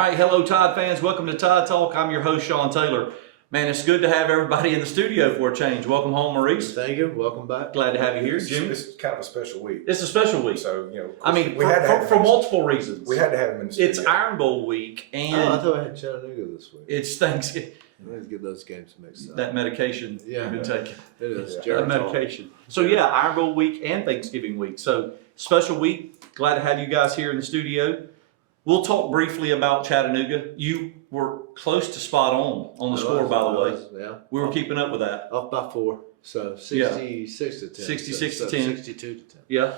right, hello Tide fans. Welcome to Tide Talk. I'm your host, Sean Taylor. Man, it's good to have everybody in the studio for a change. Welcome home, Maurice. Thank you. Welcome back. Glad to have you here, Jimmy. It's kind of a special week. It's a special week. So, I mean, we had to have for multiple reasons. We had to have him in the studio. It's Iron Bowl week, and I thought I had Chattanooga this week. it's Thanksgiving. Let's get those games mixed up. That medication Yeah. you've been taking. It is. Yeah. That medication. So yeah, Iron Bowl week and Thanksgiving week. So special week. Glad to have you guys here in the studio. We'll talk briefly about Chattanooga. You were close to spot on the score, by the way. Yeah. We were keeping up with that. Off by 4. So 66 to 10. 66 so, to 10. 62 to 10. Yeah.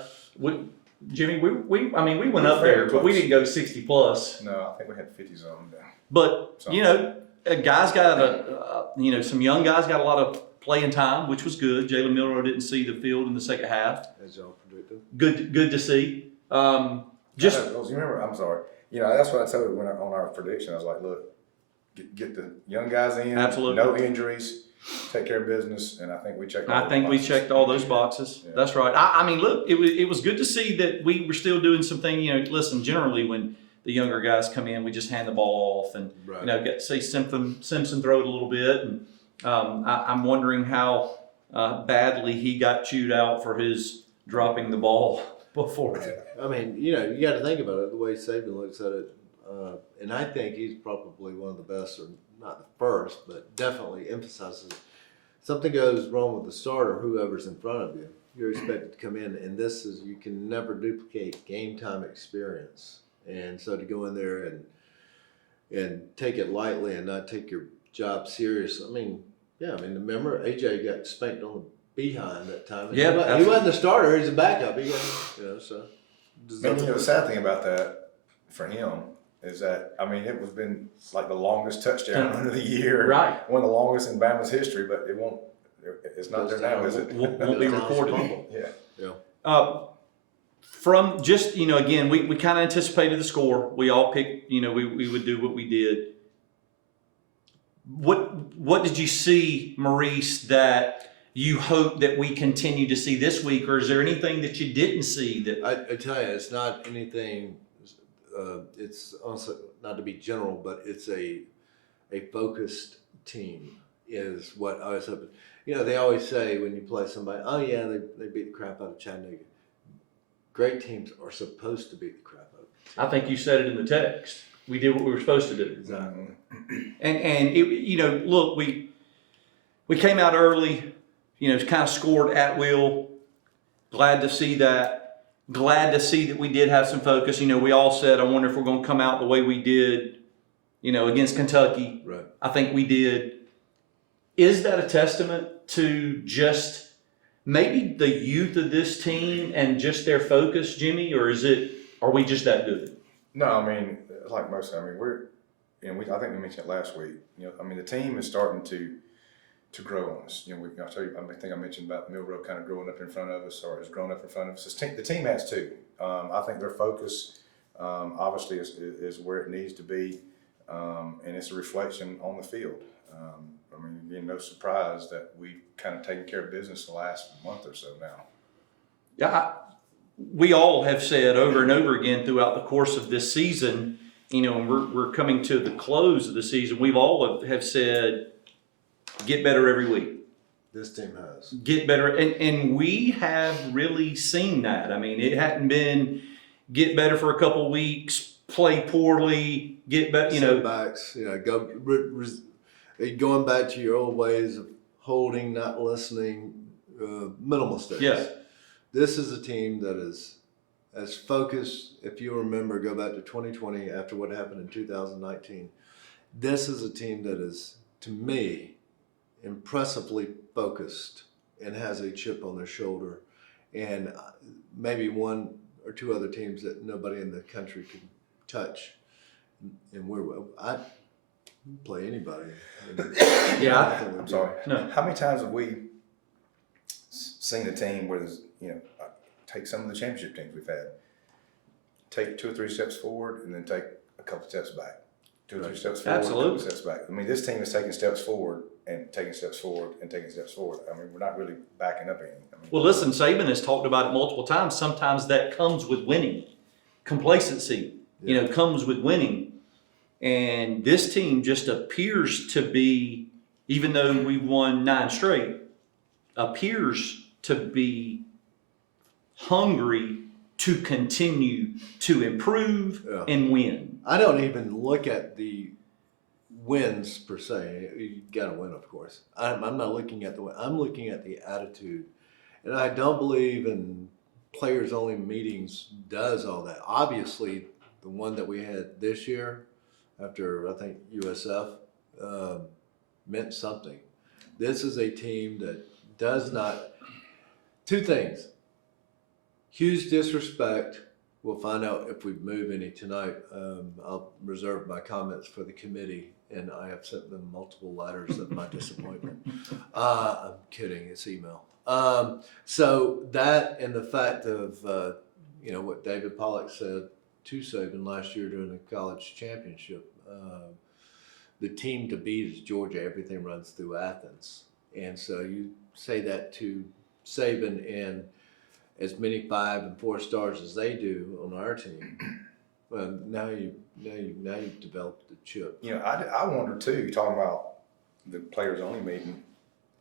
Jimmy, we went up there, but we didn't go 60 plus. No, I think we had 50 zone down. But, guys got some young guys got a lot of playing time, which was good. Jalen Milroe didn't see the field in the second half. As y'all predicted. Good to see. You remember, I'm sorry. That's what I told you on our prediction. I was like, look, get the young guys in. Absolutely. No injuries. Take care of business. And I think we checked all we checked all those boxes. Yeah. That's right. I mean, look, it was good to see that we were still doing something. Listen, generally when the younger guys come in, we just hand the ball off and, Right. get to see Simpson throw it a little bit. And I'm wondering how badly he got chewed out for his dropping the ball before. I mean, you got to think about it the way Saban looks at it. And I think he's probably one of the best, or not the first, but definitely emphasizes something goes wrong with the starter, whoever's in front of you. You're expected to come in, and you can never duplicate game time experience. And so to go in there and take it lightly and not take your job serious. Remember AJ got spanked on the behind that time. Yeah, he wasn't the starter; he's a backup. He got, so. The sad thing about that for him is that, it was been like the longest touchdown of the year. Right. One of the longest in Bama's history, but it's not there now, is it? Won't be recorded. Yeah. From just, again, we kind of anticipated the score. We all picked, we would do what we did. What did you see, Maurice, that you hope that we continue to see this week, or is there anything that you didn't see that? I tell you, it's not anything. It's also not to be general, but it's a focused team is what I was hoping. They always say when you play somebody, oh yeah, they beat the crap out of Chattanooga. Great teams are supposed to beat the crap out of them. I think you said it in the text. We did what we were supposed to do. Exactly. And look, we came out early, kind of scored at will. Glad to see that. Glad to see that we did have some focus. We all said, I wonder if we're going to come out the way we did, against Kentucky. Right. I think we did. Is that a testament to just maybe the youth of this team and just their focus, Jimmy, or are we just that good? No, like most, we're, I think we mentioned it last week. The team is starting to grow on us. I tell you, I think I mentioned about Milroe kind of growing up in front of us, or has grown up in front of us. The team has too. I think their focus, obviously, is where it needs to be, and it's a reflection on the field. Again, no surprise that we've kind of taken care of business the last month or so now. Yeah, we all have said over and over again throughout the course of this season, and we're coming to the close of the season, we've all have said, get better every week. This team has. Get better, and we have really seen that. It hadn't been get better for a couple weeks, play poorly, get better, Setbacks, going back to your old ways of holding, not listening, minimal mistakes. Yeah. This is a team that is as focused. If you remember, go back to 2020 after what happened in 2019. This is a team that is, to me, impressively focused and has a chip on their shoulder, and maybe one or two other teams that nobody in the country can touch. And I play anybody. Yeah. I'm sorry. No. How many times have we seen a team where there's, take some of the championship teams we've had, take 2 or 3 steps forward and then take a couple steps back. 2 or 3 steps forward, Absolutely. a couple steps back. This team is taking steps forward and taking steps forward and taking steps forward. We're not really backing up anything. Well, listen, Saban has talked about it multiple times. Sometimes that comes with winning. Complacency, comes with winning. And this team just appears to be, even though we won 9 straight, appears to be hungry to continue to improve and win. I don't even look at the wins per se. You got to win, of course. I'm not looking at the win. I'm looking at the attitude. And I don't believe in players only meetings does all that. Obviously, the one that we had this year after, I think, USF meant something. This is a team that does not, 2 things. Huge disrespect. We'll find out if we move any tonight. I'll reserve my comments for the committee, and I have sent them multiple letters of my disappointment. I'm kidding, it's email. So that and the fact of, what David Pollock said to Saban last year during the college championship, the team to beat is Georgia. Everything runs through Athens. And so you say that to Saban and as many 5 and 4 stars as they do on our team. Well, now you've developed the chip. I wonder too, talking about the players only meeting,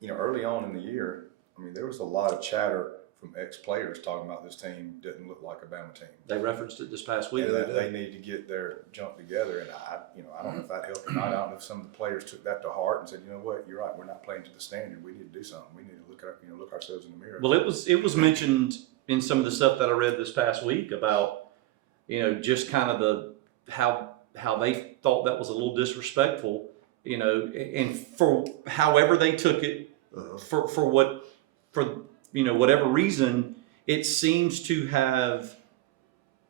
early on in the year, I mean, there was a lot of chatter from ex-players talking about this team didn't look like a Bama team. They referenced it this past week. And that they need to get their jump together. And I don't know if that helped or not. I don't know if some of the players took that to heart and said, you know what, you're right, we're not playing to the standard. We need to do something. We need to look ourselves in the mirror. Well, it was mentioned in some of the stuff that I read this past week about, just kind of how they thought that was a little disrespectful, and for however they took it, for whatever reason, it seems to have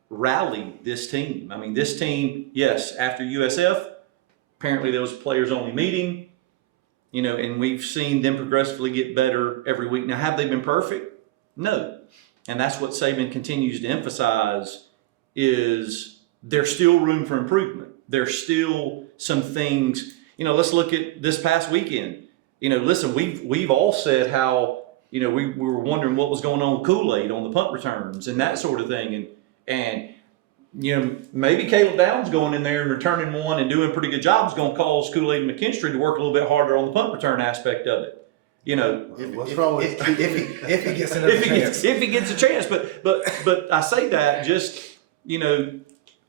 rallied this team. I mean, this team, yes, after USF, apparently there was a players only meeting, and we've seen them progressively get better every week. Now, have they been perfect? No. And that's what Saban continues to emphasize is there's still room for improvement. There's still some things, let's look at this past weekend. Listen, we've all said how, we were wondering what was going on with Kool-Aid on the punt returns and that sort of thing. And maybe Caleb Downs going in there and returning one and doing a pretty good job is going to cause Kool-Aid and McKinstry to work a little bit harder on the punt return aspect of it. What's wrong with if he gets another chance. If he gets a chance, but I say that just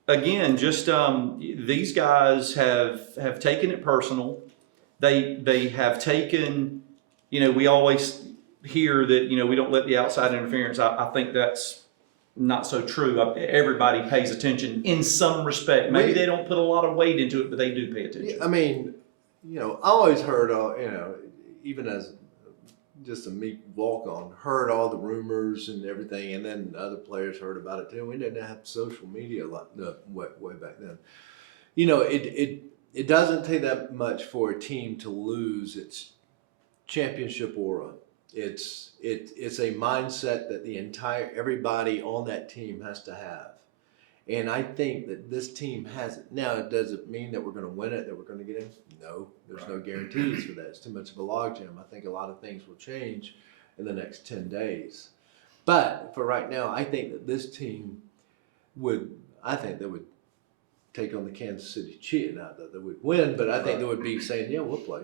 again, just these guys have taken it personal. They have taken, we always hear that we don't let the outside interference. I think that's not so true. Everybody pays attention in some respect. Maybe they don't put a lot of weight into it, but they do pay attention. I mean, I always heard, even as just a meek walk-on, heard all the rumors and everything, and then other players heard about it too. We didn't have social media way back then. It doesn't take that much for a team to lose its championship aura. It's a mindset that everybody on that team has to have. And I think that this team has it. Now, does it mean that we're going to win it, that we're going to get in? No, there's no guarantees for that. It's too much of a logjam. I think a lot of things will change in the next 10 days. But for right now, I think that this team would take on the Kansas City Chiefs. Not that they would win, but I think they would be saying, yeah, we'll play.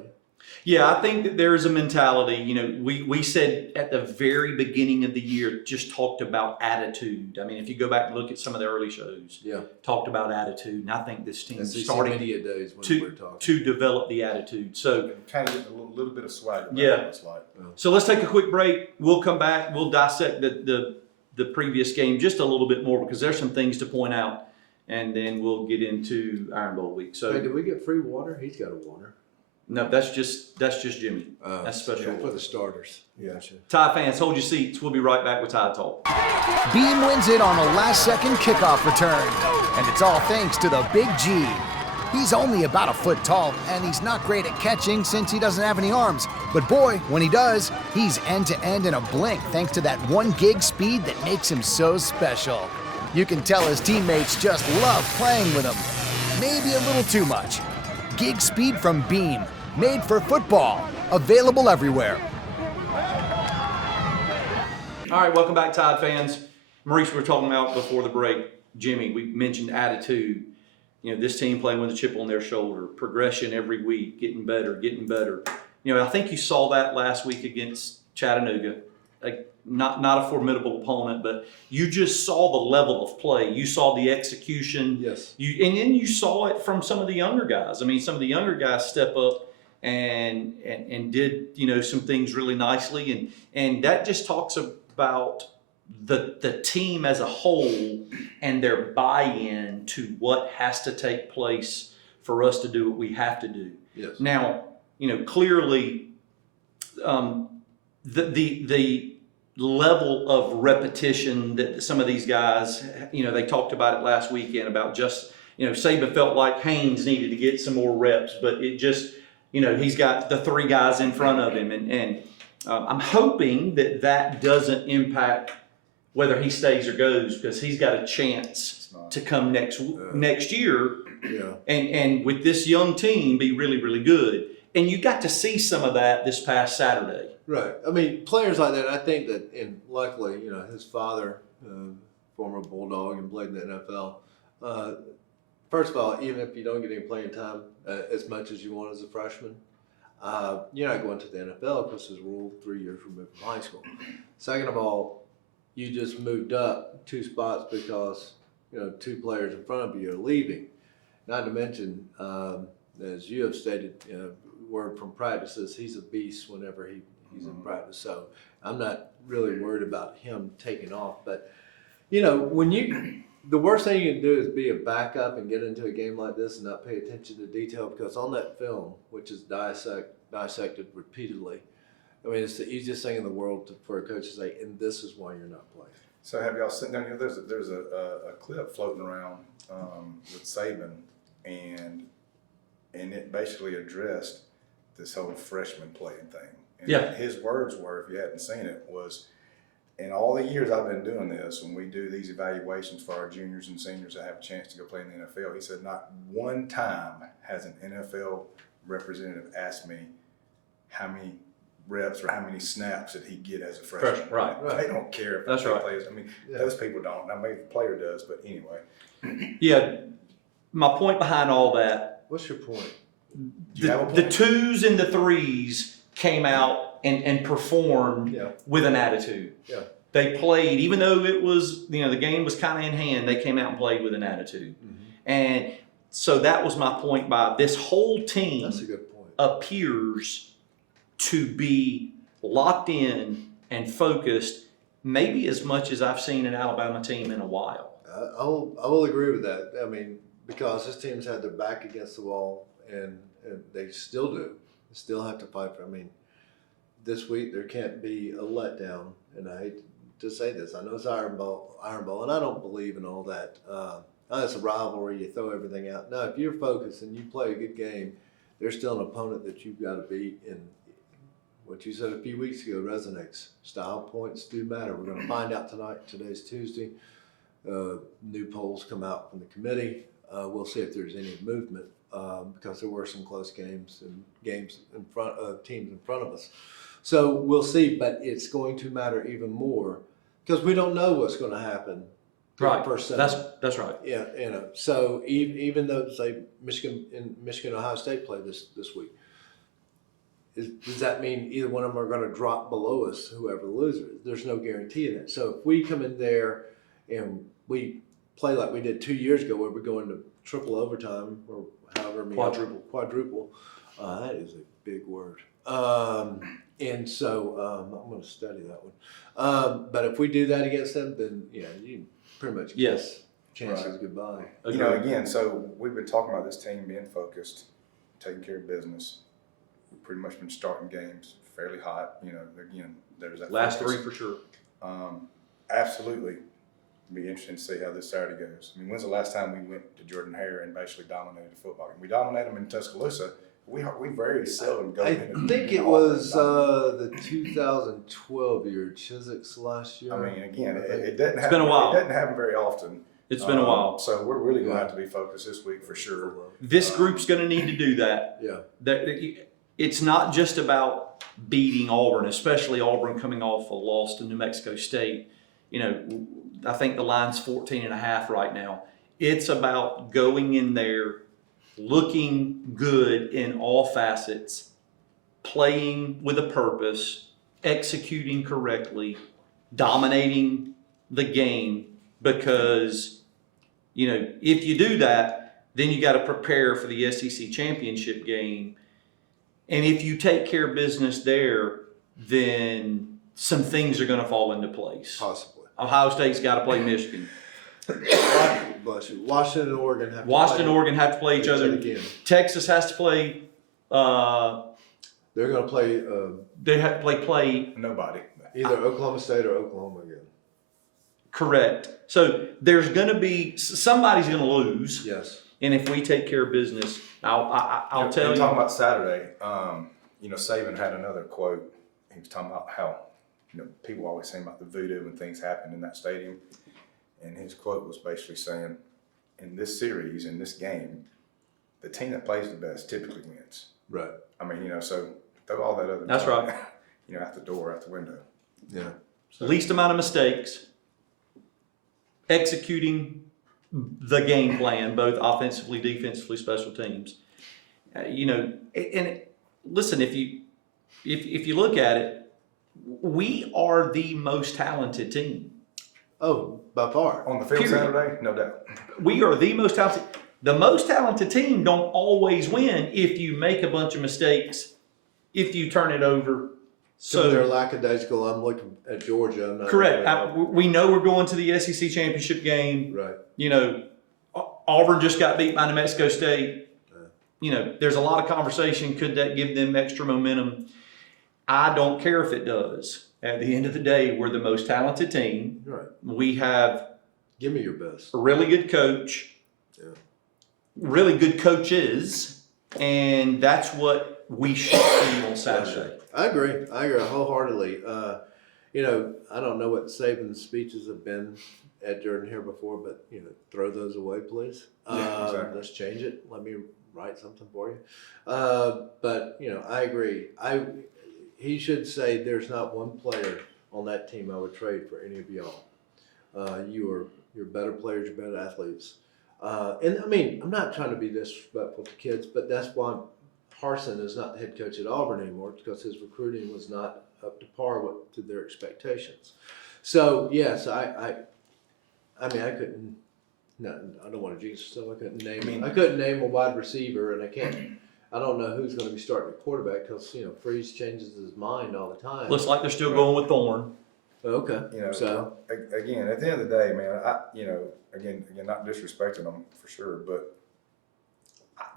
Yeah, I think that there is a mentality. We said at the very beginning of the year, just talked about attitude. I mean, if you go back and look at some of the early shows, talked about attitude, and I think this team is starting media days when we're talking to develop the attitude. So kind of getting a little bit of swagger. Yeah. So let's take a quick break. We'll come back. We'll dissect the previous game just a little bit more because there's some things to point out, and then we'll get into Iron Bowl week. So, hey, did we get free water? He's got a water. No, that's just Jimmy. That's special for the starters. Yeah. Tide fans, hold your seats. We'll be right back with Tide Talk. Beam wins it on a last-second kickoff return, and it's all thanks to the Big G. He's only about a foot tall, and he's not great at catching since he doesn't have any arms. But boy, when he does, he's end-to-end in a blink thanks to that 1 gig speed that makes him so special. You can tell his teammates just love playing with him. Maybe a little too much. Gig speed from Beam. Made for football. Available everywhere. All right, welcome back, Tide fans. Maurice, we were talking about before the break. Jimmy, we mentioned attitude. You know, this team playing with a chip on their shoulder, progression every week, getting better, getting better. You know, I think you saw that last week against Chattanooga. Not a formidable opponent, but you just saw the level of play. You saw the execution. Yes. And then you saw it from some of the younger guys. I mean, some of the younger guys step up and did, you know, some things really nicely. And that just talks about the team as a whole and their buy-in to what has to take place for us to do what we have to do. Yes. Now, you know, clearly, the level of repetition that some of these guys, you know, they talked about it last weekend about just, you know, Saban felt like Haynes needed to get some more reps, but it just, you know, he's got the three guys in front of him, and I'm hoping that doesn't impact whether he stays or goes, because he's got a chance to come next year, Yeah. and with this young team be really, really good. And you got to see some of that this past Saturday. Right. I mean, players like that, I think that, and luckily, you know, his father, former Bulldog and played in the NFL. First of all, even if you don't get any playing time as much as you want as a freshman, you're not going to the NFL because there's a rule 3 years removed from high school. Second of all, you just moved up 2 spots because, you know, 2 players in front of you are leaving. Not to mention, as you have stated, word from practices, he's a beast whenever he's in practice. So I'm not really worried about him taking off. But, you know, the worst thing you can do is be a backup and get into a game like this and not pay attention to detail, because on that film, which is dissected repeatedly, I mean, it's the easiest thing in the world for a coach to say, and this is why you're not playing. So have y'all seen? There's a clip floating around with Saban, and it basically addressed this whole freshman playing thing. And Yeah. his words were, if you hadn't seen it, was, in all the years I've been doing this, when we do these evaluations for our juniors and seniors that have a chance to go play in the NFL, he said not one time has an NFL representative asked me how many reps or how many snaps did he get as a freshman. Right. They don't care if That's he right. plays. I mean, Yeah. those people don't. Now maybe the player does, but anyway. Yeah, my point behind all that, What's your point? Do you have a the point? 2s and the 3s came out and performed Yeah. with an attitude. Yeah. They played, even though it was, you know, the game was kind of in hand, they came out and played with an attitude. And so that was my point by this whole team That's a good point. appears to be locked in and focused, maybe as much as I've seen an Alabama team in a while. I will agree with that. I mean, because this team's had their back against the wall, and they still do. They still have to fight for. I mean, this week there can't be a letdown, and I hate to say this. I know it's Iron Bowl, and I don't believe in all that. It's a rivalry. You throw everything out. No, if you're focused and you play a good game, there's still an opponent that you've got to beat. And what you said a few weeks ago resonates. Style points do matter. We're going to find out tonight. Today's Tuesday. New polls come out from the committee. We'll see if there's any movement, because there were some close games and games in front of teams in front of us. So we'll see, but it's going to matter even more because we don't know what's going to happen. Right. First That's right. Yeah, you know. So even though, say, Michigan Ohio State play this week, does that mean either one of them are going to drop below us, whoever the loser is? There's no guarantee in it. So if we come in there and we play like we did 2 years ago, where we're going to triple overtime or however many quadruple, that is a big word. And so I'm going to study that one. But if we do that against them, then yeah, you pretty much Yes. chances Right. goodbye. You know, again, so we've been talking about this team being focused, taking care of business. We've pretty much been starting games fairly hot. You know, again, there's that Last focus. 3 for sure. Absolutely. Be interesting to see how this Saturday goes. I mean, when's the last time we went to Jordan Hare and basically dominated the football game? We dominated them in Tuscaloosa. We very seldom go. I into think it was the 2012 year, Chiswick's last year. I mean, again, it doesn't happen. been a while. It doesn't happen very often. It's been a while. So we're really going to have to be focused this week for sure. This group's going to need to do that. Yeah. It's not just about beating Auburn, especially Auburn coming off a loss to New Mexico State. You know, I think the line's 14.5 right now. It's about going in there, looking good in all facets, playing with a purpose, executing correctly, dominating the game, because, you know, if you do that, then you got to prepare for the SEC championship game. And if you take care of business there, then some things are going to fall into place. Possibly. Ohio State's got to play Michigan. Bless you. Washington and Oregon have to Washington, play Oregon have to play each other. again. Texas has to play. They're going to play They have to play Nobody. either Oklahoma State or Oklahoma again. correct. So there's going to be somebody's going to lose, Yes. and if we take care of business, I'll tell And you. talking about Saturday, you know, Saban had another quote. He was talking about how, you know, people always say about the voodoo when things happen in that stadium. And his quote was basically saying, in this series, in this game, the team that plays the best typically wins. Right. I mean, you know, so throw all that other That's talk, right. you know, out the door, out the window. Yeah. Least amount of mistakes, executing the game plan, both offensively, defensively, special teams. You know, listen, if you look at it, we are the most talented team. Oh, by far. On the field Period. Saturday, no doubt. We are the most talented. The most talented team don't always win if you make a bunch of mistakes, if you turn it over. So they're So lackadaisical. I'm looking at Georgia. I'm not correct. looking We know we're going to the SEC championship game. at- right. You know, Auburn just got beat by New Mexico State. You know, there's a lot of conversation. Could that give them extra momentum? I don't care if it does. At the end of the day, we're the most talented team. Right. We have Give me your best. a really good coach, Yeah. really good coaches, and that's what we should see on Saturday. I agree wholeheartedly. You know, I don't know what Saban's speeches have been at during here before, but you know, throw those away, please. Yeah, exactly. Let's change it. Let me write something for you. But you know, I agree. He should say there's not one player on that team I would trade for any of y'all. You're better players, you're better athletes. And I mean, I'm not trying to be disrespectful to kids, but that's why Harsin is not the head coach at Auburn anymore, because his recruiting was not up to par to their expectations. So yes, I mean, I couldn't. No, I don't want to jinx myself. I couldn't name a wide receiver, and I don't know who's going to be starting at quarterback because you know Freeze changes his mind all the time. Looks like they're still going with Thorne. Okay. You know, So again, at the end of the day, man, you know, again, not disrespecting them for sure, but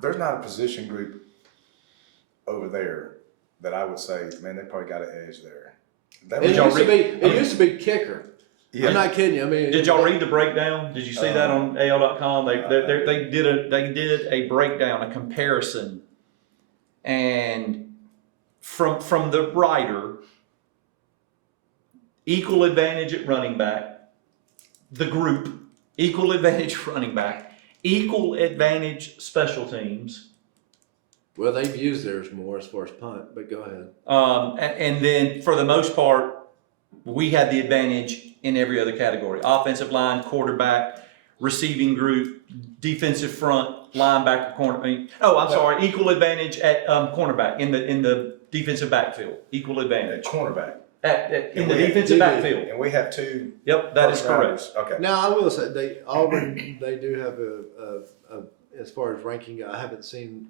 there's not a position group over there that I would say, man, they probably got an edge there. That it was- used to be kicker. Yeah. I'm not kidding you. I mean, Did y'all read the breakdown? Did you see that on AL.com? They did a breakdown, a comparison, and from the writer, equal advantage at running back, the group, equal advantage running back, equal advantage special teams, Well, they've used theirs more as far as punt, but go ahead. and then for the most part, we had the advantage in every other category: offensive line, quarterback, receiving group, defensive front, linebacker, corner. Sorry, equal advantage at cornerback in the defensive backfield. Equal At advantage cornerback. in the we- defensive backfield. And we have two. Yep, that is first correct. rounders. Okay. Now I will say Auburn they do have a as far as ranking. I haven't seen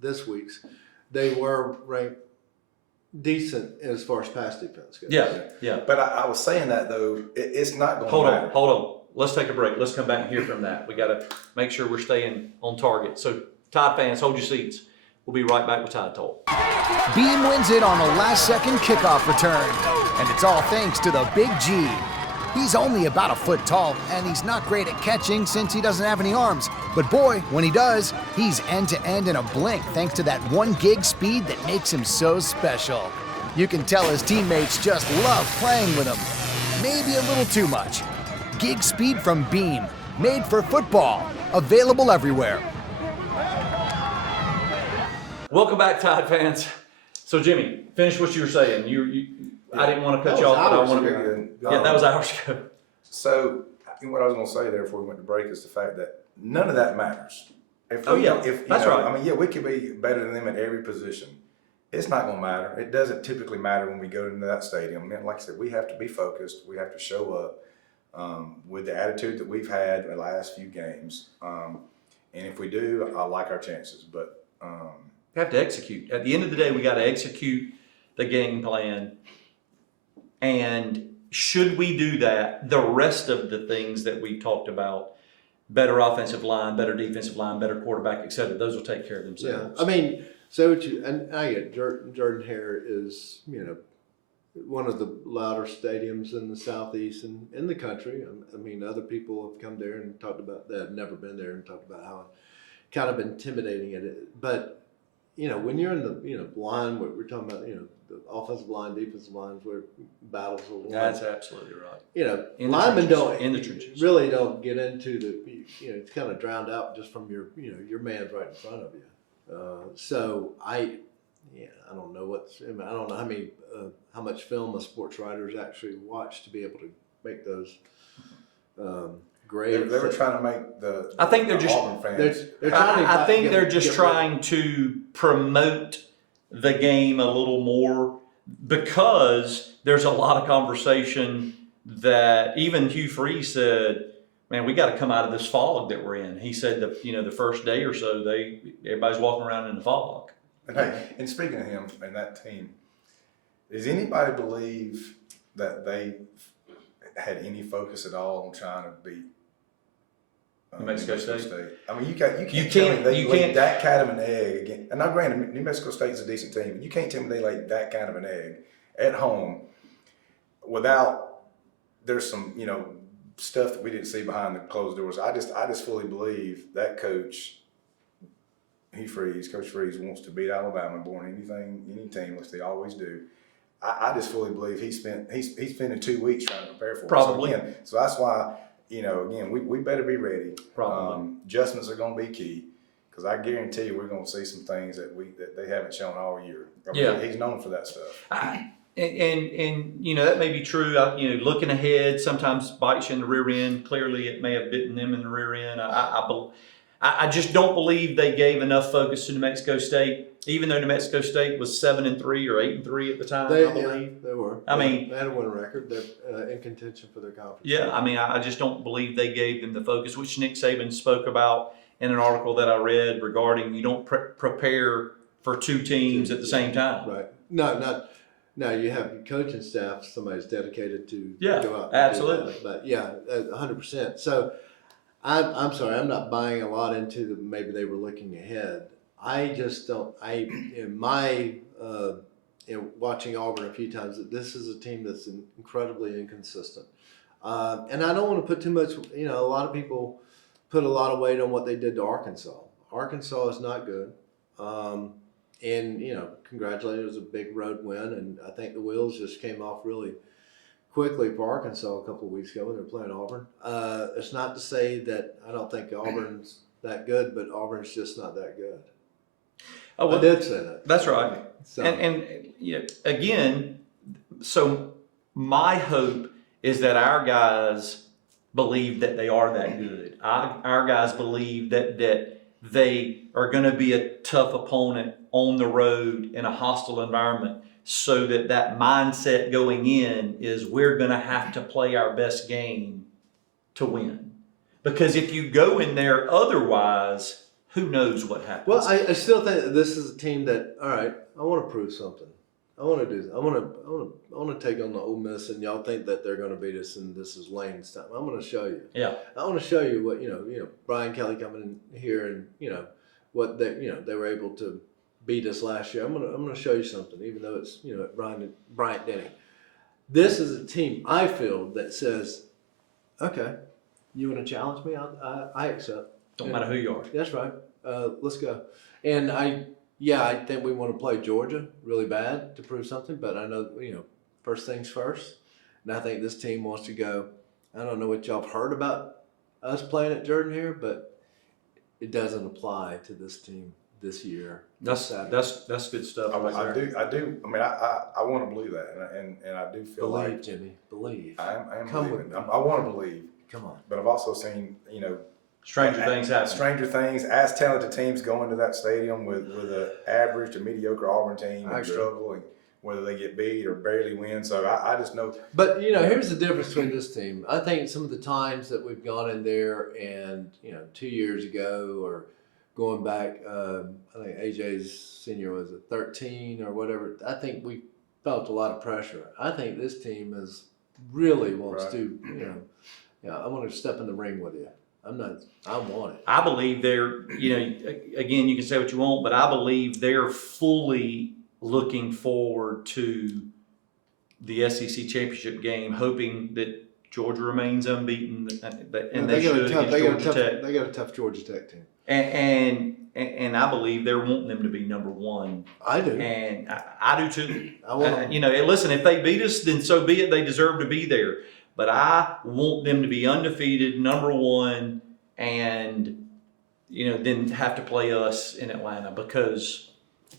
this week's. They were ranked decent as far as pass defense goes. Yeah. But I was saying that though, it's not going to Hold matter. on, hold on. Let's take a break. Let's come back and hear from that. We got to make sure we're staying on target. So, Tide fans, hold your seats. We'll be right back with Tide Talk. Beam wins it on a last-second kickoff return, and it's all thanks to the Big G. He's only about a foot tall, and he's not great at catching since he doesn't have any arms. But boy, when he does, he's end-to-end in a blink thanks to that 1 gig speed that makes him so special. You can tell his teammates just love playing with him. Maybe a little too much. Gig speed from Beam, made for football, available everywhere. Welcome back, Tide fans. So, Jimmy, finish what you were saying. I didn't want to cut That you was off, but I hours want to. Good. Yeah, that was hours ago. So, what I was going to say there before we went to break is the fact that none of that matters. If Oh, we- yeah, if, you that's know, right. I mean, yeah, we could be better than them at every position. It's not gonna matter. It doesn't typically matter when we go into that stadium. And like I said, we have to be focused. We have to show up with the attitude that we've had the last few games. And if we do, I like our chances. But We have to execute. At the end of the day, we got to execute the game plan. And should we do that, the rest of the things that we talked about, better offensive line, better defensive line, better quarterback, et cetera, those will take care of Yeah, themselves. I mean, so what you, and I get Jordan Hare is, one of the louder stadiums in the Southeast and in the country. I mean, other people have come there and talked about that, never been there, and talked about how kind of intimidating it is. But, when you're in the, line, we're talking about, the offensive line, defensive lines, where battles will won. That's absolutely right. In the Linemen trenches, don't in the trenches. really don't get into it's kind of drowned out just from your man's right in front of you. So I don't know I don't know how much film a sports writers actually watch to be able to make those grades. they were trying to make the I think they're just- Auburn fans. They're trying to I think they're just get trying to promote the game a little more, because there's a lot of conversation that even Hugh Freeze said, man, we got to come out of this fog that we're in. He said that, the first day or so, everybody's walking around in the fog. And hey, and speaking of him and that team, does anybody believe that they had any focus at all on trying to beat New Mexico State? I mean, you can't You tell me can't- they you laid can't- that kind of an egg again. And now, granted, New Mexico State's a decent team, but you can't tell me they laid that kind of an egg at home without there's some stuff that we didn't see behind the closed doors. I just fully believe that coach. Coach Freeze wants to beat Alabama, born any team, which they always do. I just fully believe he's spending 2 weeks trying to prepare for it. Probably. So that's why, again, we better be ready. Probably. Adjustments are going to be key, because I guarantee you we're going to see some things that they haven't shown all year. I mean, Yeah. He's known for that stuff. And that may be true. Looking ahead sometimes bites you in the rear end. Clearly, it may have bitten them in the rear end. I just don't believe they gave enough focus to New Mexico State, even though New Mexico State was 7-3 or 8-3 at the time. I believe. They were. I mean, they had a winning record. They're in contention for their conference. Yeah, I just don't believe they gave them the focus, which Nick Saban spoke about in an article that I read regarding you don't prepare for two teams at the same time. Right. No, you have your coaching staff, somebody's dedicated to Yeah, go out and absolutely. do that. But yeah, 100%. So I'm sorry, I'm not buying a lot into maybe they were looking ahead. I just don't, in my, watching Auburn a few times, that this is a team that's incredibly inconsistent. And I don't want to put too much, a lot of people put a lot of weight on what they did to Arkansas. Arkansas is not good. And, congratulations, it was a big road win. And I think the wheels just came off really quickly for Arkansas a couple of weeks ago when they were playing Auburn. It's not to say that I don't think Auburn's that good, but Auburn's just not that good. Oh, well, I did say that. that's right. So, And again, so my hope is that our guys believe that they are that good. Our guys believe that they are going to be a tough opponent on the road in a hostile environment, so that mindset going in is we're going to have to play our best game to win. Because if you go in there otherwise, who knows what happens. well, I still think that this is a team that, all right, I want to prove something. I want to do. I want to take on the Ole Miss, and y'all think that they're going to beat us, and this is Lane's time. I'm going to show you. Yeah. I want to show you what Brian Kelly coming in here, and what they were able to beat us last year. I'm gonna show you something, even though it's Bryant Denny. This is a team I feel that says, okay, you want to challenge me? I accept. Don't matter who you are. That's right. Let's go. And I think we want to play Georgia really bad to prove something, but I know, first things first. And I think this team wants to go. I don't know what y'all have heard about us playing at Jordan here, but it doesn't apply to this team this year. That's good stuff. right there. I do. I mean, I want to believe that, and I do feel Believe, like Jimmy. Believe. I am Come believing. with me. I want to believe, Come on. but I've also seen Stranger things happen. Stranger things, as talented teams go into that stadium with an average to mediocre Auburn team I and agree. struggle, and whether they get beat or barely win. So I just know. But here's the difference between this team. I think some of the times that we've gone in there, and 2 years ago, or going back, I think AJ's senior was at 13 or whatever. I think we felt a lot of pressure. I think this team really wants Right. to. I want to step in the ring with you. I want it. I believe they're, again, you can say what you want, but I believe they're fully looking forward to the SEC championship game, hoping that Georgia remains unbeaten, and they should against Georgia Tech. They got a tough Georgia Tech team. And I believe they're wanting them to be number one. I do. And I do too. I want Listen, if they beat us, then so be it. They deserve to be there. But I want them to be undefeated, number one, and then have to play us in Atlanta because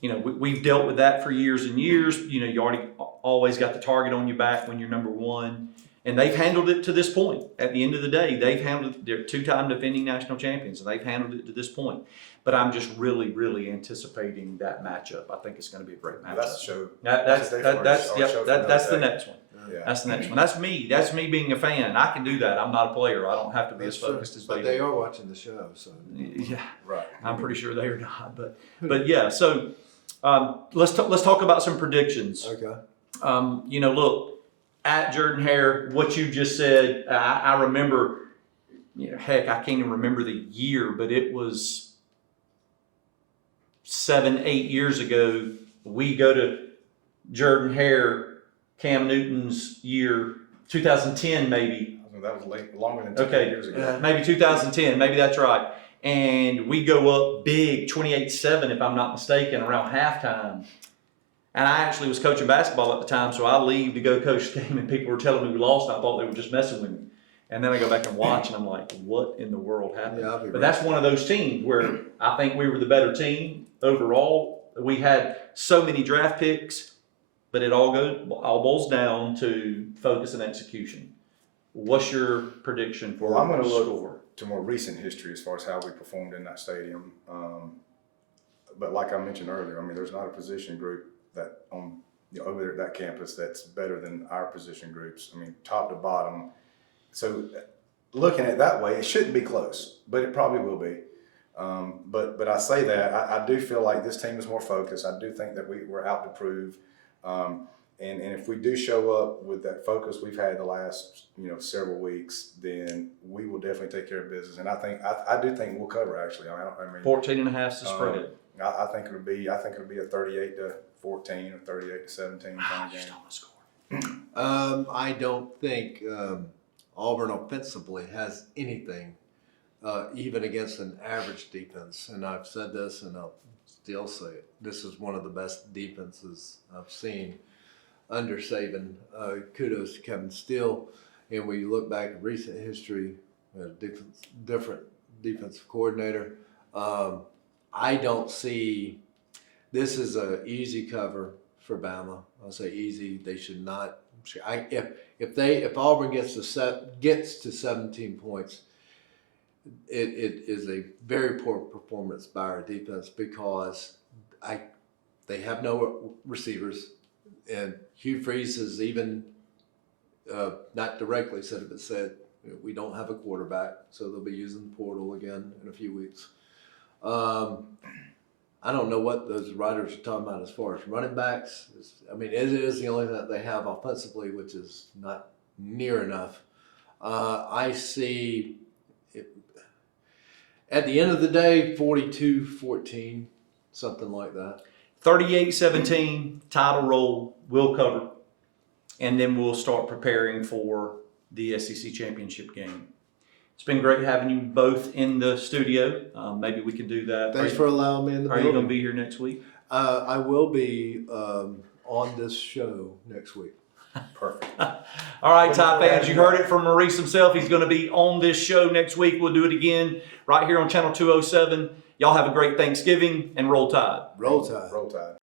we've dealt with that for years and years. You already always got the target on your back when you're number one, and they've handled it to this point. At the end of the day, they've handled it. They're two-time defending national champions, and they've handled it to this point. But I'm just really, really anticipating that matchup. I think it's going to be a great matchup. That's the show. That's That's the day. next one. Yeah. That's the next one. That's me. That's me being a fan. I can do that. I'm not a player. I don't have to be That's as focused as but they they do. are watching the show, so. Yeah, Right. I'm pretty sure they are not. But yeah. So let's talk about some predictions. Okay. Look at Jordan Hare. What you just said. I remember. Heck, I can't even remember the year, but it was 7-8 years ago. We go to Jordan Hare, Cam Newton's year, 2010 maybe. That was longer than 2 Okay. years ago. Yeah. Maybe 2010, maybe that's right. And we go up big, 28-7 if I'm not mistaken, around halftime. And I actually was coaching basketball at the time, so I leave to go coach the game, and people were telling me we lost, and I thought they were just messing with me. And then I go back and watch, and I'm like, what in the world happened? Yeah, I'll be But right. that's one of those teams where I think we were the better team overall. We had so many draft picks, but it all boils down to focus and execution. What's your prediction for Well, I'm going the to look score? to more recent history as far as how we performed in that stadium. But like I mentioned earlier, there's not a position group that over there at that campus that's better than our position groups. Top to bottom. So looking at it that way, it shouldn't be close, but it probably will be. But I say that I do feel like this team is more focused. I do think that we're out to prove. And if we do show up with that focus we've had the last several weeks, then we will definitely take care of business. And I do think we'll cover actually. 14.5 is the spread. I think it'll be a 38-14 or 38-17 kind of game. Just on the score. I don't think Auburn offensively has anything, even against an average defense. And I've said this, and I'll still say it. This is one of the best defenses I've seen under Saban. Kudos to Kevin Steele. And when you look back at recent history, different defensive coordinator. I don't see this is an easy cover for Bama. I'll say easy. They should not. If Auburn gets to 17 points, it is a very poor performance by our defense because they have no receivers, and Hugh Freeze has even not directly said it, but said we don't have a quarterback, so they'll be using the portal again in a few weeks. I don't know what those writers are talking about as far as running backs. It is the only thing that they have offensively, which is not near enough. I see, at the end of the day, 42-14, something like that. 38-17, title roll, we'll cover. And then we'll start preparing for the SEC championship game. It's been great having you both in the studio. Maybe we can do that. Thanks for allowing me in the Are building. you going to be here next week? I will be on this show next week. Perfect. All right, Tide fans, you heard it from Maurice himself. He's going to be on this show next week. We'll do it again right here on Channel 207. Y'all have a great Thanksgiving and roll Tide. Roll Tide. Roll Tide.